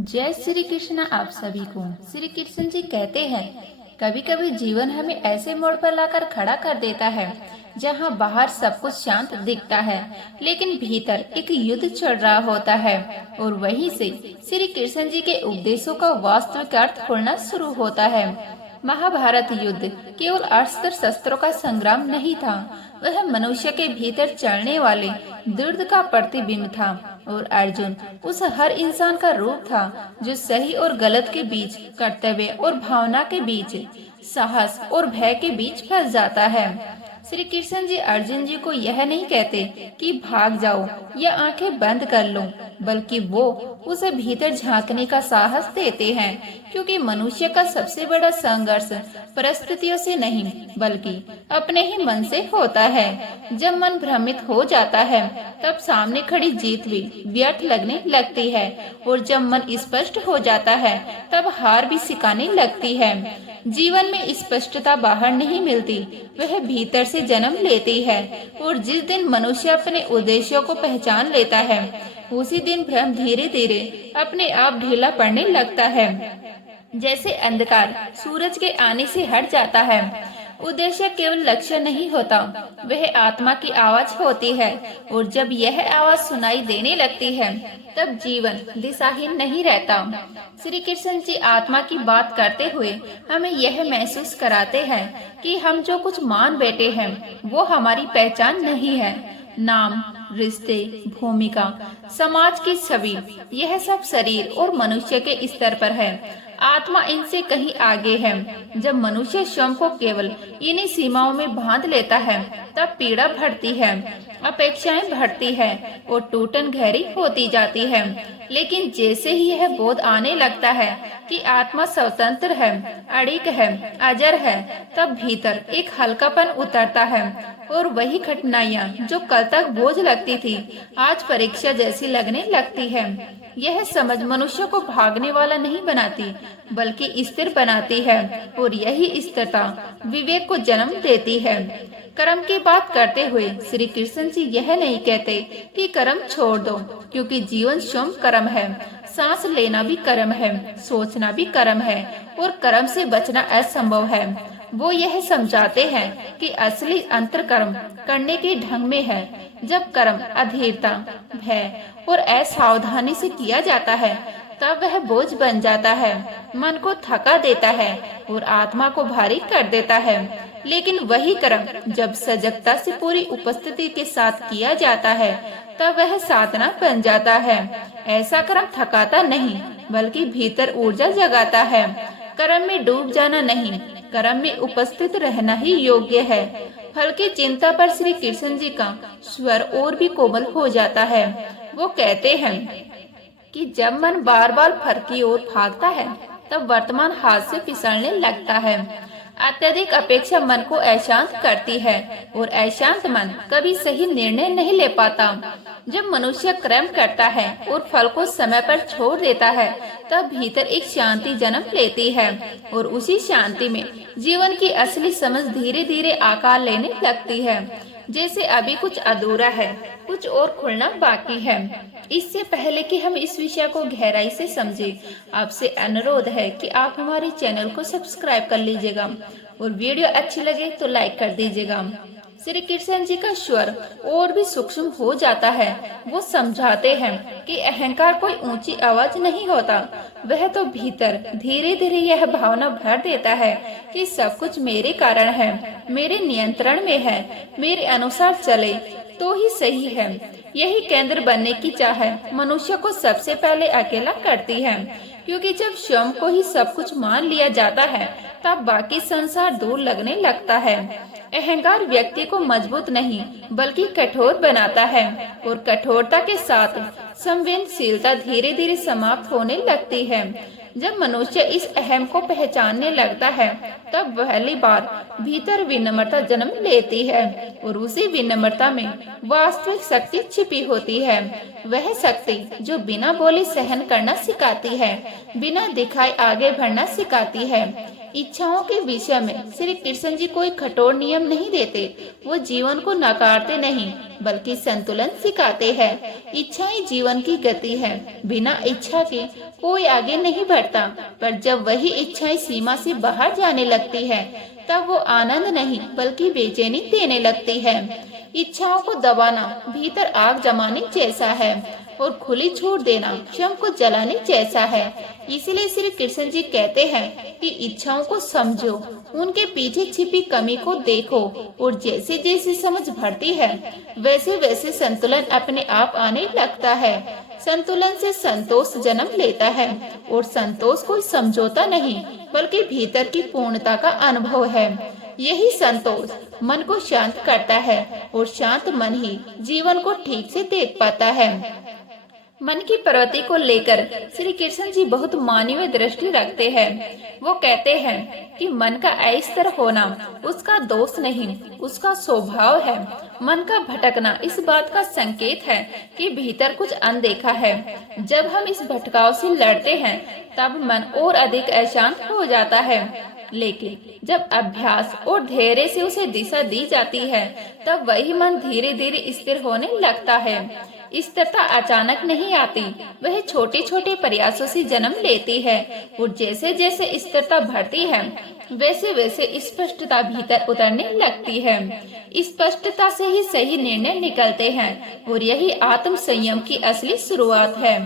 जय श्री कृष्ण। आप सभी को श्री कृष्ण जी कहते हैं, कभी कभी जीवन हमें ऐसे मोड़ पर लाकर खड़ा कर देता है जहां बाहर सब कुछ शांत दिखता है, लेकिन भीतर एक युद्ध चल रहा होता है। और वहीं से श्री कृष्ण जी के उपदेशों का वास्तविक अर्थ खोलना शुरू होता है। महाभारत युद्ध केवल अस्त्र शस्त्रों का संग्राम नहीं था, वह मनुष्य के भीतर चलने वाले दर्द का प्रतिबिंब था। और अर्जुन उस हर इंसान का रूप था जो सही और गलत के बीच, कर्तव्य और भावना के बीच, साहस और भय के बीच फंस जाता है। श्री कृष्ण जी अर्जुन जी को यह नहीं कहते कि भाग जाओ या आंखें बंद कर लो, बल्कि वो उसे भीतर झांकने का साहस देते हैं, क्योंकि मनुष्य का सबसे बड़ा संघर्ष परिस्थितियों से नहीं बल्कि अपने ही मन से होता है। जब मन भ्रमित हो जाता है तब सामने खड़ी जीत भी व्यर्थ लगने लगती है, और जब मन स्पष्ट हो जाता है तब हार भी सिखाने लगती है। जीवन में स्पष्टता बाहर नहीं मिलती, वह भीतर से जन्म लेती है। और जिस दिन मनुष्य अपने उद्देश्यों को पहचान लेता है, उसी दिन भ्रम धीरे धीरे अपने आप ढीला पड़ने लगता है। जैसे अंधकार सूरज के आने से हट जाता है। उद्देश्य केवल लक्ष्य नहीं होता, वह आत्मा की आवाज होती है। और जब यह आवाज सुनाई देने लगती है तब जीवन दिशाहीन नहीं रहता। श्री कृष्ण जी आत्मा की बात करते हुए हमें यह महसूस कराते हैं कि हम जो कुछ मान बैठे हैं वो हमारी पहचान नहीं है। नाम, रिश्ते, भूमिका, समाज की छवि, यह सब शरीर और मनुष्य के स्तर पर है। आत्मा इनसे कहीं आगे है। जब मनुष्य स्वयं को केवल इन्हीं सीमाओं में बांध लेता है तब पीड़ा बढ़ती है, अपेक्षाएं बढ़ती है और टूटन गहरी होती जाती है। लेकिन जैसे ही यह बोध आने लगता है कि आत्मा स्वतंत्र है, अड़िग है, अजर है, तब भीतर एक हल्कापन उतरता है। और वही घटनाएं जो कल तक बोझ लगती थी आज परीक्षा जैसी लगने लगती है। यह समझ मनुष्य को भागने वाला नहीं बनाती बल्कि स्थिर बनाती है, और यही स्थिरता विवेक को जन्म देती है। कर्म की बात करते हुए श्री कृष्ण जी यह नहीं कहते कि कर्म छोड़ दो, क्योंकि जीवन स्वयं कर्म है। सांस लेना भी कर्म है, सोचना भी कर्म है, और कर्म से बचना असंभव है। वो यह समझाते हैं कि असली अंतर कर्म करने के ढंग में है। जब कर्म अधीरता, भय और असावधानी से किया जाता है तब वह बोझ बन जाता है, मन को थका देता है और आत्मा को भारी कर देता है। लेकिन वही कर्म जब सजगता से पूरी उपस्थिति के साथ किया जाता है तब वह साधना बन जाता है। ऐसा कर्म थकाता नहीं बल्कि भीतर ऊर्जा जगाता है। कर्म में डूब जाना नहीं, कर्म में उपस्थित रहना ही योग्य है। फल की चिंता पर श्री कृष्ण जी का स्वर और भी कोमल हो जाता है। वो कहते हैं कि जब मन बार बार फल की ओर भागता है तब वर्तमान हाथ से फिसलने लगता है। अत्यधिक अपेक्षा मन को अशांत करती है और अशांत मन कभी सही निर्णय नहीं ले पाता। जब मनुष्य कर्म करता है और फल को समय पर छोड़ देता है तब भीतर एक शांति जन्म लेती है, और उसी शांति में जीवन की असली समझ धीरे धीरे आकार लेने लगती है। जैसे अभी कुछ अधूरा है, कुछ और खुलना बाकी है। इससे पहले कि हम इस विषय को गहराई से समझें, आपसे अनुरोध है कि आप हमारे चैनल को सब्सक्राइब कर लीजिएगा और वीडियो अच्छी लगे तो लाइक कर दीजिएगा। श्री कृष्ण जी का स्वर और भी सूक्ष्म हो जाता है। वो समझाते हैं कि अहंकार कोई ऊंची आवाज नहीं होता, वह तो भीतर धीरे धीरे यह भावना भर देता है कि सब कुछ मेरे कारण है, मेरे नियंत्रण में है, मेरे अनुसार चले तो ही सही है। यही केंद्र बनने की चाह मनुष्य को सबसे पहले अकेला करती है, क्योंकि जब स्वयं को ही सब कुछ मान लिया जाता है तब बाकी संसार दूर लगने लगता है। अहंकार व्यक्ति को मजबूत नहीं बल्कि कठोर बनाता है, और कठोरता के साथ संवेदनशीलता धीरे धीरे समाप्त होने लगती है। जब मनुष्य इस अहम को पहचानने लगता है तब पहली बार भीतर विनम्रता जन्म लेती है, और उसी विनम्रता में वास्तविक शक्ति छिपी होती है। वह शक्ति जो बिना बोले सहन करना सिखाती है, बिना दिखाए आगे बढ़ना सिखाती है। इच्छाओं के विषय में श्री कृष्ण जी कोई कठोर नियम नहीं देते। वो जीवन को नकारते नहीं बल्कि संतुलन सिखाते हैं। इच्छाएं जीवन की गति है, बिना इच्छा के कोई आगे नहीं बढ़ता, पर जब वही इच्छाएं सीमा से बाहर जाने लगती है तब वो आनंद नहीं बल्कि बेचैनी देने लगती है। इच्छाओं को दबाना भीतर आग जमाने जैसा है और खुली छूट देना शम को जलाने जैसा है। इसलिए श्री कृष्ण जी कहते हैं कि इच्छाओं को समझो, उनके पीछे छिपी कमी को देखो और जैसे जैसे समझ बढ़ती है वैसे वैसे संतुलन अपने आप आने लगता है। संतुलन से संतोष जन्म लेता है और संतोष कोई समझौता नहीं बल्कि भीतर की पूर्णता का अनुभव है। यही संतोष मन को शांत करता है और शांत मन ही जीवन को ठीक से देख पाता है। मन की प्रवृत्ति को लेकर श्री कृष्ण जी बहुत मानवीय दृष्टि रखते हैं। वो कहते हैं कि मन का अस्थिर होना उसका दोष नहीं, उसका स्वभाव है। मन का भटकना इस बात का संकेत है कि भीतर कुछ अनदेखा है। जब हम इस भटकाव से लड़ते हैं तब मन और अधिक अशांत हो जाता है, लेकिन जब अभ्यास और धैर्य से उसे दिशा दी जाती है तब वही मन धीरे धीरे स्थिर होने लगता है। स्थिरता अचानक नहीं आती, वह छोटे छोटे प्रयासों से जन्म लेती है और जैसे जैसे स्थिरता बढ़ती है वैसे वैसे स्पष्टता भीतर उतरने लगती है। स्पष्टता से ही सही निर्णय निकलते हैं और यही आत्म संयम की असली शुरुआत है।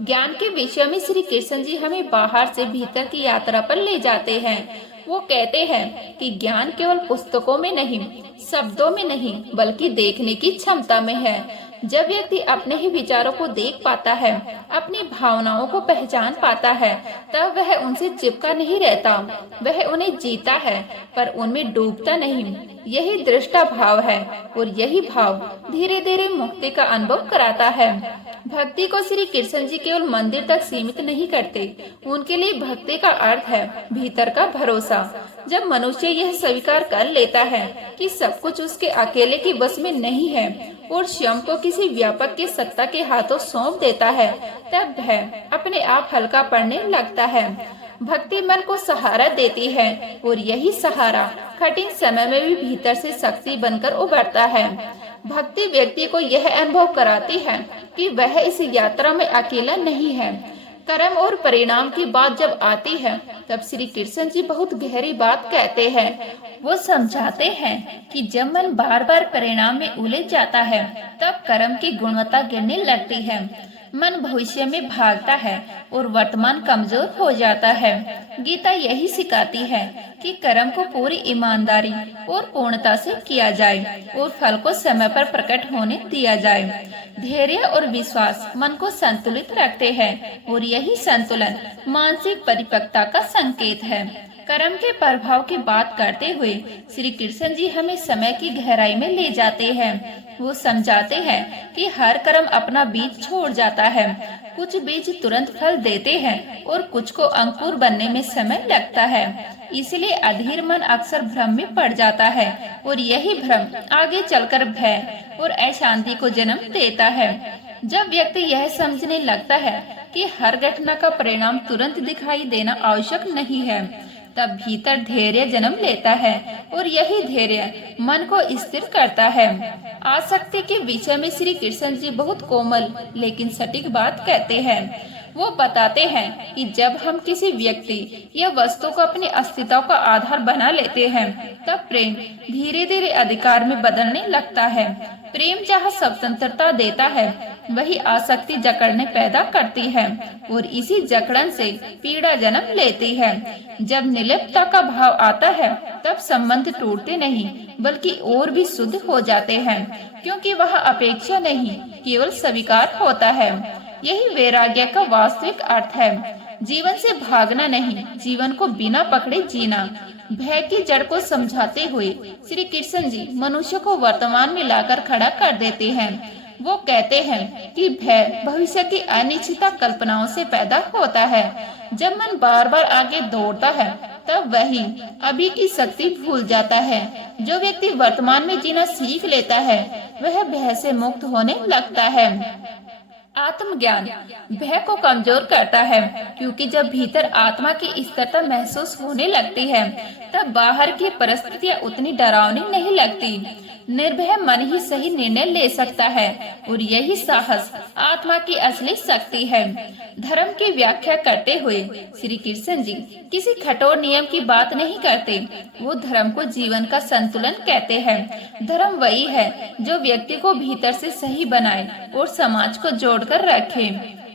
ज्ञान के विषय में श्री कृष्ण जी हमें बाहर से भीतर की यात्रा पर ले जाते हैं। वो कहते हैं कि ज्ञान केवल पुस्तकों में नहीं, शब्दों में नहीं, बल्कि देखने की क्षमता में है। जब व्यक्ति अपने ही विचारों को देख पाता है, अपनी भावनाओं को पहचान पाता है, तब वह उनसे चिपका नहीं रहता, वह उन्हें जीता है पर उनमें डूबता नहीं। यही दृष्टा भाव है और यही भाव धीरे धीरे मुक्ति का अनुभव कराता है। भक्ति को श्री कृष्ण जी केवल मंदिर तक सीमित नहीं करते, उनके लिए भक्ति का अर्थ है भीतर का भरोसा। जब मनुष्य यह स्वीकार कर लेता है कि सब कुछ उसके अकेले के बस में नहीं है और स्वयं को किसी व्यापक के सत्ता के हाथों सौंप देता है, तब वह अपने आप हल्का पड़ने लगता है। भक्ति मन को सहारा देती है और यही सहारा कठिन समय में भी भीतर से शक्ति बनकर उभरता है। भक्ति व्यक्ति को यह अनुभव कराती है कि वह इस यात्रा में अकेला नहीं है। कर्म और परिणाम की बात जब आती है तब श्री कृष्ण जी बहुत गहरी बात कहते हैं। वो समझाते हैं कि जब मन बार बार परिणाम में उलझ जाता है तब कर्म की गुणवत्ता गिरने लगती है। मन भविष्य में भागता है और वर्तमान कमजोर हो जाता है। गीता यही सिखाती है कि कर्म को पूरी ईमानदारी और पूर्णता से किया जाए और फल को समय पर प्रकट होने दिया जाए। धैर्य और विश्वास मन को संतुलित रखते हैं और यही संतुलन मानसिक परिपक्वता का संकेत है। कर्म के प्रभाव की बात करते हुए श्री कृष्ण जी हमें समय की गहराई में ले जाते हैं। वो समझाते हैं कि हर कर्म अपना बीज छोड़ जाता है। कुछ बीज तुरंत फल देते हैं और कुछ को अंकुर बनने में समय लगता है। इसलिए अधीर मन अक्सर भ्रम में पड़ जाता है और यही भ्रम आगे चलकर भय और अशांति को जन्म देता है। जब व्यक्ति यह समझने लगता है कि हर घटना का परिणाम तुरंत दिखाई देना आवश्यक नहीं है, तब भीतर धैर्य जन्म लेता है और यही धैर्य मन को स्थिर करता है। आसक्ति के विषय में श्री कृष्ण जी बहुत कोमल लेकिन सटीक बात कहते हैं। वो बताते हैं कि जब हम किसी व्यक्ति या वस्तु को अपने अस्तित्व का आधार बना लेते हैं तब प्रेम धीरे धीरे अधिकार में बदलने लगता है। प्रेम जहाँ स्वतंत्रता देता है वही आसक्ति जकड़ने पैदा करती है और इसी जकड़न से पीड़ा जन्म लेती है। जब निर्लिप्तता का भाव आता है तब संबंध टूटते नहीं बल्कि और भी शुद्ध हो जाते हैं, क्योंकि वह अपेक्षा नहीं केवल स्वीकार होता है। यही वैराग्य का वास्तविक अर्थ है। जीवन से भागना नहीं, जीवन को बिना पकड़े जीना। भय की जड़ को समझाते हुए श्री कृष्ण जी मनुष्य को वर्तमान में लाकर खड़ा कर देते हैं। वो कहते हैं कि भय भविष्य की अनिश्चित कल्पनाओं से पैदा होता है। जब मन बार बार आगे दौड़ता है तब वही अभी की शक्ति भूल जाता है। जो व्यक्ति वर्तमान में जीना सीख लेता है वह भय से मुक्त होने लगता है। आत्मज्ञान भय को कमजोर करता है, क्योंकि जब भीतर आत्मा की स्थिरता महसूस होने लगती है तब बाहर की परिस्थितियां उतनी डरावनी नहीं लगती। निर्भय मन ही सही निर्णय ले सकता है और यही साहस आत्मा की असली शक्ति है। धर्म की व्याख्या करते हुए श्री कृष्ण जी किसी कठोर नियम की बात नहीं करते। वो धर्म को जीवन का संतुलन कहते हैं। धर्म वही है जो व्यक्ति को भीतर से सही बनाए और समाज को जोड़कर रखे।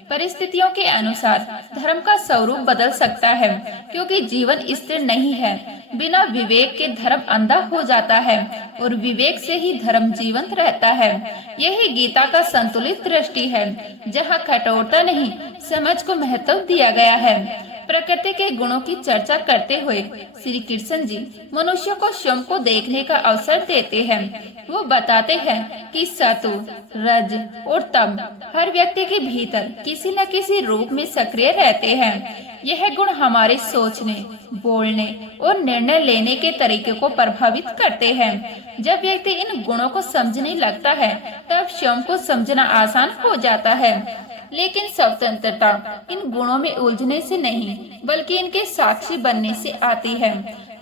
परिस्थितियों के अनुसार धर्म का स्वरूप बदल सकता है, क्योंकि जीवन स्थिर नहीं है। बिना विवेक के धर्म अंधा हो जाता है और विवेक से ही धर्म जीवंत रहता है। यही गीता का संतुलित दृष्टि है, जहाँ कठोरता नहीं समझ को महत्व दिया गया है। प्रकृति के गुणों की चर्चा करते हुए श्री कृष्ण जी मनुष्य को स्वयं को देखने का अवसर देते हैं। वो बताते हैं कि सत्व, रज और तम हर व्यक्ति के भीतर किसी न किसी रूप में सक्रिय रहते हैं। यह गुण हमारे सोचने, बोलने और निर्णय लेने के तरीके को प्रभावित करते हैं। जब व्यक्ति इन गुणों को समझने लगता है तब स्वयं को समझना आसान हो जाता है। लेकिन स्वतंत्रता इन गुणों में उलझने से नहीं, बल्कि इनके साक्षी बनने से आती है।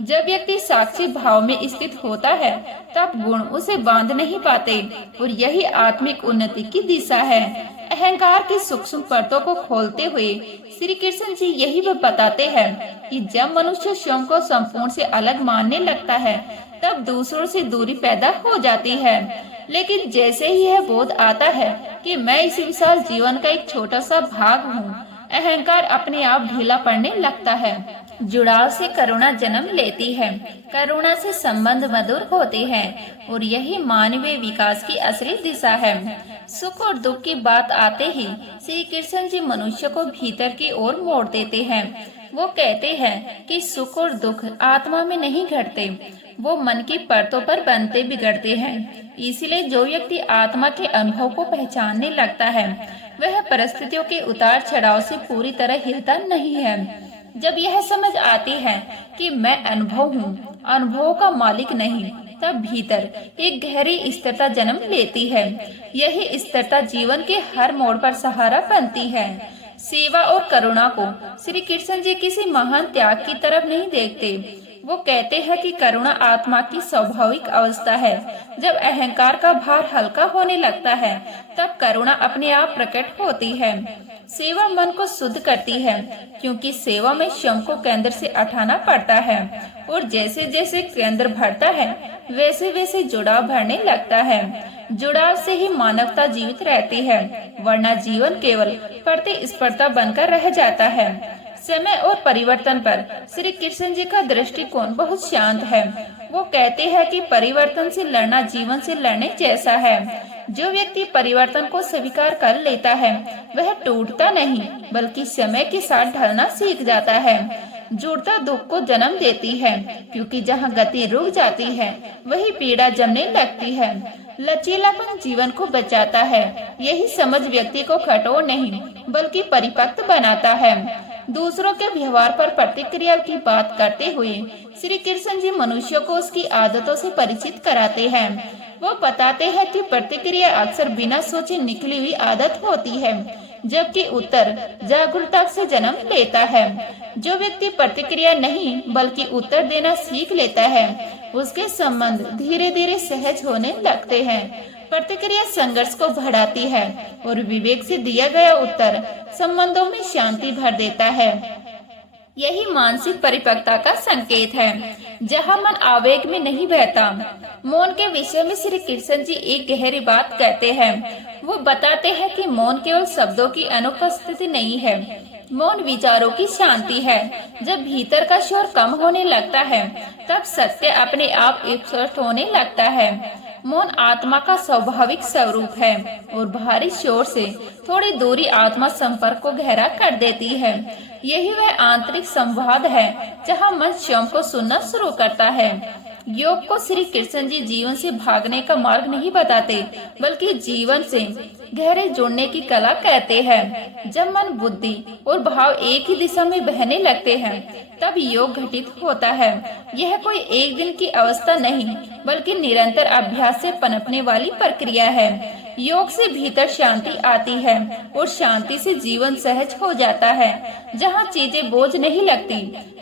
जब व्यक्ति साक्षी भाव में स्थित होता है तब गुण उसे बांध नहीं पाते और यही आत्मिक उन्नति की दिशा है। अहंकार की सूक्ष्म परतों को खोलते हुए श्री कृष्ण जी यही बताते हैं कि जब मनुष्य स्वयं को संपूर्ण से अलग मानने लगता है तब दूसरों से दूरी पैदा हो जाती है। लेकिन जैसे ही यह बोध आता है कि मैं इस विशाल जीवन का एक छोटा सा भाग हूँ, अहंकार अपने आप ढीला पड़ने लगता है। जुड़ाव से करुणा जन्म लेती है, करुणा से संबंध मधुर होते हैं और यही मानवीय विकास की असली दिशा है। सुख और दुख की बात आते ही श्री कृष्ण जी मनुष्य को भीतर की ओर मोड़ देते हैं। वो कहते हैं कि सुख और दुख आत्मा में नहीं घटते, वो मन की परतों पर बनते बिगड़ते हैं। इसलिए जो व्यक्ति आत्मा के अनुभव को पहचानने लगता है वह परिस्थितियों के उतार चढ़ाव से पूरी तरह हिलता नहीं है। जब यह समझ आती है कि मैं अनुभव हूँ, अनुभव का मालिक नहीं, तब भीतर एक गहरी स्थिरता जन्म लेती है। यही स्थिरता जीवन के हर मोड़ पर सहारा बनती है। सेवा और करुणा को श्री कृष्ण जी किसी महान त्याग की तरफ नहीं देखते। वो कहते हैं कि करुणा आत्मा की स्वाभाविक अवस्था है। जब अहंकार का भार हल्का होने लगता है तब करुणा अपने आप प्रकट होती है। सेवा मन को शुद्ध करती है, क्योंकि सेवा में स्वयं को केंद्र से उठाना पड़ता है और जैसे जैसे केंद्र बढ़ता है वैसे वैसे जुड़ाव बढ़ने लगता है। जुड़ाव से ही मानवता जीवित रहती है, वरना जीवन केवल प्रतिस्पर्धा बनकर रह जाता है। समय और परिवर्तन पर श्री कृष्ण जी का दृष्टिकोण बहुत शांत है। वो कहते हैं कि परिवर्तन से लड़ना जीवन से लड़ने जैसा है। जो व्यक्ति परिवर्तन को स्वीकार कर लेता है वह टूटता नहीं, बल्कि समय के साथ ढलना सीख जाता है। जुड़ता दुख को जन्म देती है, क्योंकि जहाँ गति रुक जाती है वही पीड़ा जमने लगती है। लचीलापन जीवन को बचाता है। यही समझ व्यक्ति को कठोर नहीं बल्कि परिपक्व बनाता है। दूसरों के व्यवहार पर प्रतिक्रिया की बात करते हुए श्री कृष्ण जी मनुष्य को उसकी आदतों से परिचित कराते हैं। वो बताते हैं कि प्रतिक्रिया अक्सर बिना सोचे निकली हुई आदत होती है, जबकि उत्तर जागरूकता से जन्म लेता है। जो व्यक्ति प्रतिक्रिया नहीं बल्कि उत्तर देना सीख लेता है उसके संबंध धीरे धीरे सहज होने लगते हैं। प्रतिक्रिया संघर्ष को बढ़ाती है और विवेक से दिया गया उत्तर संबंधों में शांति भर देता है। यही मानसिक परिपक्वता का संकेत है, जहाँ मन आवेग में नहीं बहता। मौन के विषय में श्री कृष्ण जी एक गहरी बात कहते हैं। वो बताते हैं कि मौन केवल शब्दों की अनुपस्थिति नहीं है, मौन विचारों की शांति है। जब भीतर का शोर कम होने लगता है तब सत्य अपने आप स्पष्ट होने लगता है। मौन आत्मा का स्वाभाविक स्वरूप है और बाहरी शोर से थोड़ी दूरी आत्मा संपर्क को गहरा कर देती है। यही वह आंतरिक संवाद है जहाँ मन स्वयं को सुनना शुरू करता है। योग को श्री कृष्ण जी जीवन से भागने का मार्ग नहीं बताते, बल्कि जीवन से गहरे जुड़ने की कला कहते हैं। जब मन, बुद्धि और भाव एक ही दिशा में बहने लगते हैं तब योग घटित होता है। यह कोई एक दिन की अवस्था नहीं, बल्कि निरंतर अभ्यास से पनपने वाली प्रक्रिया है। योग से भीतर शांति आती है और शांति से जीवन सहज हो जाता है, जहाँ चीजें बोझ नहीं लगती।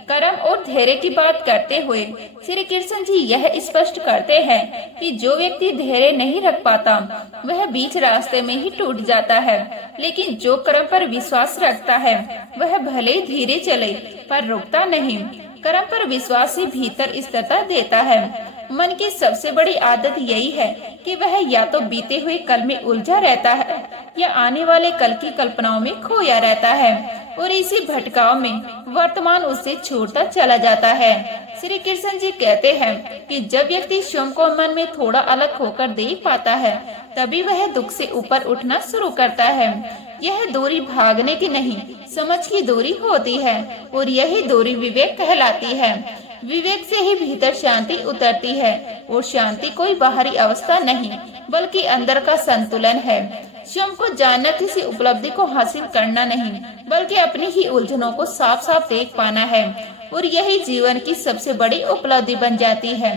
कर्म और धैर्य की बात करते हुए श्री कृष्ण जी यह स्पष्ट करते हैं कि जो व्यक्ति धैर्य नहीं रख पाता वह बीच रास्ते में ही टूट जाता है, लेकिन जो कर्म पर विश्वास रखता है वह भले ही धीरे चले पर रुकता नहीं। कर्म पर विश्वास ही भीतर स्थिरता देता है। मन की सबसे बड़ी आदत यही है कि वह या तो बीते हुए कल में उलझा रहता है या आने वाले कल की कल्पनाओं में खोया रहता है और इसी भटकाव में वर्तमान उससे छूटता चला जाता है। श्री कृष्ण जी कहते हैं कि जब व्यक्ति स्वयं को मन में थोड़ा अलग होकर देख पाता है तभी वह दुख से ऊपर उठना शुरू करता है। यह दूरी भागने की नहीं, समझ की दूरी होती है और यही दूरी विवेक कहलाती है। विवेक से ही भीतर शांति उतरती है और शांति कोई बाहरी अवस्था नहीं बल्कि अंदर का संतुलन है। स्वयं को जानना किसी उपलब्धि को हासिल करना नहीं बल्कि अपनी ही उलझनों को साफ साफ देख पाना है और यही जीवन की सबसे बड़ी उपलब्धि बन जाती है।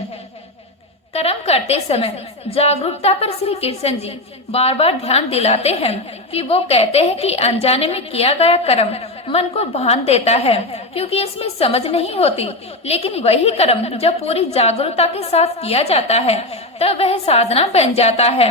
कर्म करते समय जागरूकता पर श्री कृष्ण जी बार बार ध्यान दिलाते हैं कि वो कहते हैं कि अनजाने में किया गया कर्म मन को भान देता है क्योंकि इसमें समझ नहीं होती, लेकिन वही कर्म जब पूरी जागरूकता के साथ किया जाता है तब वह साधना बन जाता है।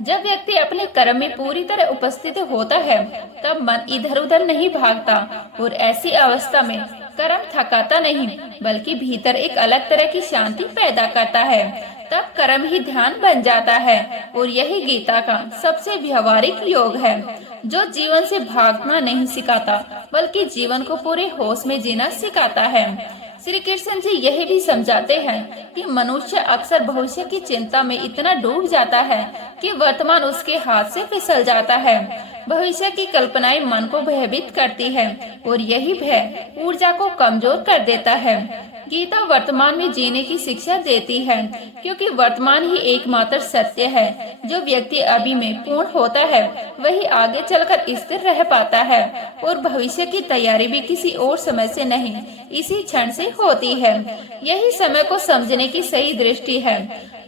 जब व्यक्ति अपने कर्म में पूरी तरह उपस्थित होता है तब मन इधर उधर नहीं भागता और ऐसी अवस्था में कर्म थकाता नहीं बल्कि भीतर एक अलग तरह की शांति पैदा करता है। तब कर्म ही ध्यान बन जाता है और यही गीता का सबसे व्यवहारिक योग है जो जीवन से भागना नहीं सिखाता बल्कि जीवन को पूरे होश में जीना सिखाता है। श्री कृष्ण जी यह भी समझाते हैं कि मनुष्य अक्सर भविष्य की चिंता में इतना डूब जाता है कि वर्तमान उसके हाथ से फिसल जाता है। भविष्य की कल्पनाएं मन को भयभीत करती है और यही भय ऊर्जा को कमजोर कर देता है। गीता वर्तमान में जीने की शिक्षा देती है क्योंकि वर्तमान ही एकमात्र सत्य है। जो व्यक्ति अभी में पूर्ण होता है वही आगे चलकर स्थिर रह पाता है और भविष्य की तैयारी भी किसी और समय से नहीं इसी क्षण से होती है। यही समय को समझने की सही दृष्टि है।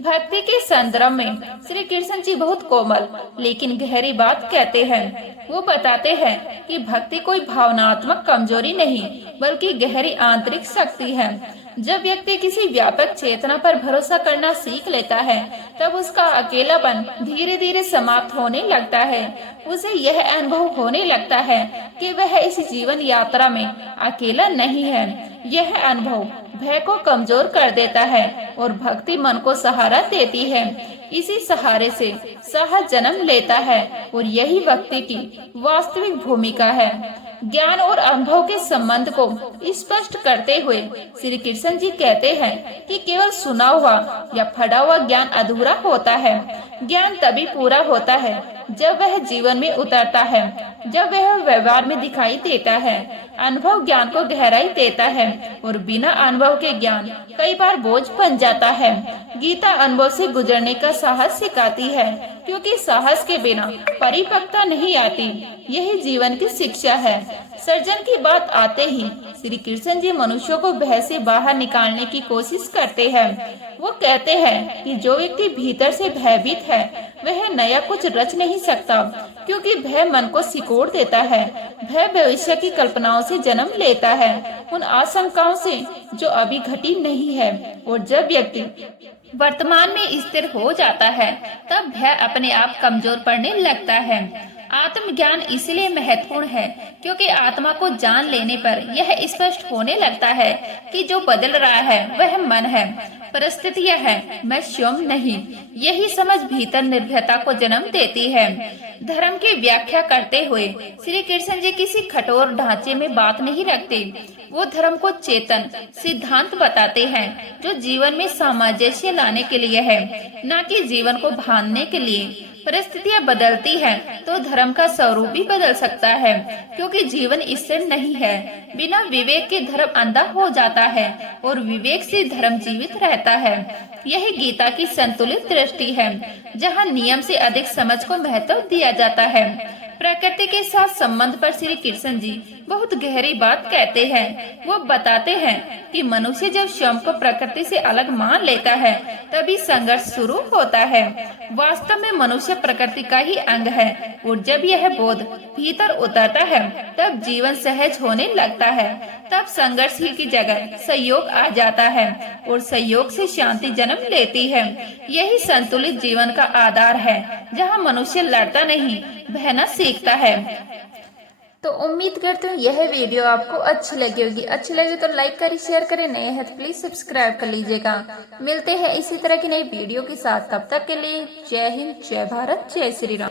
भक्ति के संदर्भ में श्री कृष्ण जी बहुत कोमल लेकिन गहरी बात कहते हैं। वो बताते हैं कि भक्ति कोई भावनात्मक कमजोरी नहीं बल्कि गहरी आंतरिक शक्ति है। जब व्यक्ति किसी व्यापक चेतना पर भरोसा करना सीख लेता है तब उसका अकेलापन धीरे धीरे समाप्त होने लगता है। उसे यह अनुभव होने लगता है कि वह इस जीवन यात्रा में अकेला नहीं है। यह अनुभव भय को कमजोर कर देता है और भक्ति मन को सहारा देती है। इसी सहारे से साहस जन्म लेता है और यही भक्ति की वास्तविक भूमिका है। ज्ञान और अनुभव के संबंध को स्पष्ट करते हुए श्री कृष्ण जी कहते हैं कि केवल सुना हुआ या पढ़ा हुआ ज्ञान अधूरा होता है। ज्ञान तभी पूरा होता है जब वह जीवन में उतरता है, जब वह व्यवहार में दिखाई देता है। अनुभव ज्ञान को गहराई देता है और बिना अनुभव के ज्ञान कई बार बोझ बन जाता है। गीता अनुभव से गुजरने का साहस सिखाती है क्योंकि साहस के बिना परिपक्वता नहीं आती। यही जीवन की शिक्षा है। सर्जन की बात आते ही श्री कृष्ण जी मनुष्यों को भय से बाहर निकालने की कोशिश करते हैं। वो कहते हैं कि जो व्यक्ति भीतर से भयभीत है वह नया कुछ रच नहीं सकता क्योंकि भय मन को सिकोड़ देता है। भय भविष्य की कल्पनाओं से जन्म लेता है, उन आशंकाओं से जो अभी घटी नहीं है। और जब व्यक्ति वर्तमान में स्थिर हो जाता है तब भय अपने आप कमजोर पड़ने लगता है। आत्मज्ञान इसलिए महत्वपूर्ण है क्योंकि आत्मा को जान लेने पर यह स्पष्ट होने लगता है कि जो बदल रहा है वह मन है, परिस्थितियां हैं, मैं स्वयं नहीं। यही समझ भीतर निर्भयता को जन्म देती है। धर्म की व्याख्या करते हुए श्री कृष्ण जी किसी कठोर ढांचे में बात नहीं रखते। वो धर्म को चेतन सिद्धांत बताते हैं जो जीवन में सामंजस्य लाने के लिए है, न कि जीवन को भानने के लिए। परिस्थितियां बदलती हैं तो धर्म का स्वरूप भी बदल सकता है क्योंकि जीवन स्थिर नहीं है। बिना विवेक के धर्म अंधा हो जाता है और विवेक से धर्म जीवित रहता है। यही गीता की संतुलित दृष्टि है जहाँ नियम से अधिक समझ को महत्व दिया जाता है। प्रकृति के साथ संबंध पर श्री कृष्ण जी बहुत गहरी बात कहते हैं। वो बताते हैं कि मनुष्य जब स्वयं को प्रकृति से अलग मान लेता है तभी संघर्ष शुरू होता है। वास्तव में मनुष्य प्रकृति का ही अंग है और जब यह बोध भीतर उतरता है तब जीवन सहज होने लगता है। तब संघर्ष ही की जगह सहयोग आ जाता है और सहयोग से शांति जन्म लेती है। यही संतुलित जीवन का आधार है, जहाँ मनुष्य लड़ता नहीं बहना सीखता है। तो उम्मीद करती हूँ यह वीडियो आपको अच्छी लगी होगी। अच्छी लगे तो लाइक करें, शेयर करें, नए हैं तो प्लीज सब्सक्राइब कर लीजिएगा। मिलते हैं इसी तरह की नई वीडियो के साथ, तब तक के लिए जय हिंद, जय भारत, जय श्री राम।